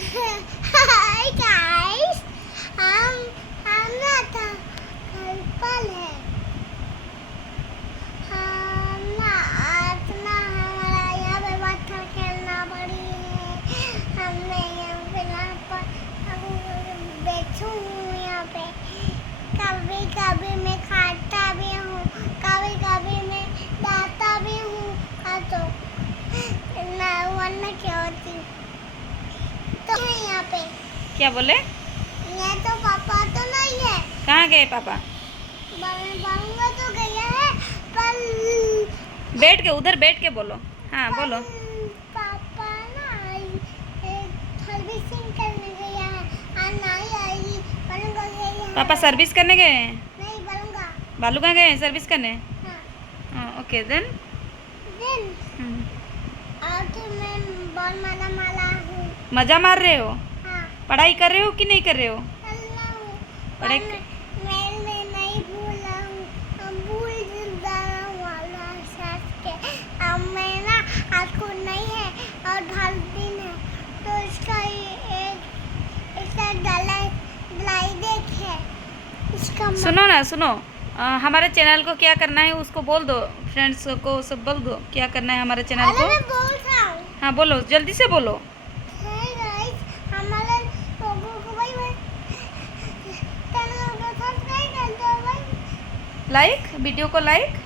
Hi guys, हम ना था कल्पल है। हम ना आज ना हमारा यहाँ पे पत्थर खेलना पड़ी है। हमने यहाँ पे ना बैठू हूँ यहाँ पे। कभी कभी मैं खाता भी हूँ, कभी कभी मैं दाता भी हूँ। तो ना वरना क्या होती तो यहाँ पे क्या बोले? ये तो पापा तो नहीं है। कहाँ गए पापा? बाबूगा तो गया है पर बैठ के, उधर बैठ के बोलो। हाँ बोलो। पापा ना सर्विसिंग करने गया है और नहीं आई। बालूगा गया है। पापा सर्विस करने गए हैं? नहीं, बालूगा। बालू कहाँ गए हैं सर्विस करने? हाँ। Okay then. और तो मैं बॉल माला माला हूँ। मजा मार रहे हो? हाँ। पढ़ाई कर रहे हो कि नहीं कर रहे हो? अल्लाह हूँ। पढ़ाई मैं नहीं भूला हूँ। हम भूल जाना वाला साथ के। अब मैं ना आज को नहीं है और हर दिन है तो इसका इसका डलाई देखे इसका सुनो ना, सुनो। हमारे चैनल को क्या करना है उसको बोल दो, फ्रेंड्स को सब बोल दो क्या करना है हमारे चैनल को। मैं बोल रहा हूँ। हाँ बोलो, जल्दी से बोलो। Hey guys, हमारे लोगों को भाई चैनल को सब्सक्राइब कर दो भाई। लाइक, वीडियो को लाइक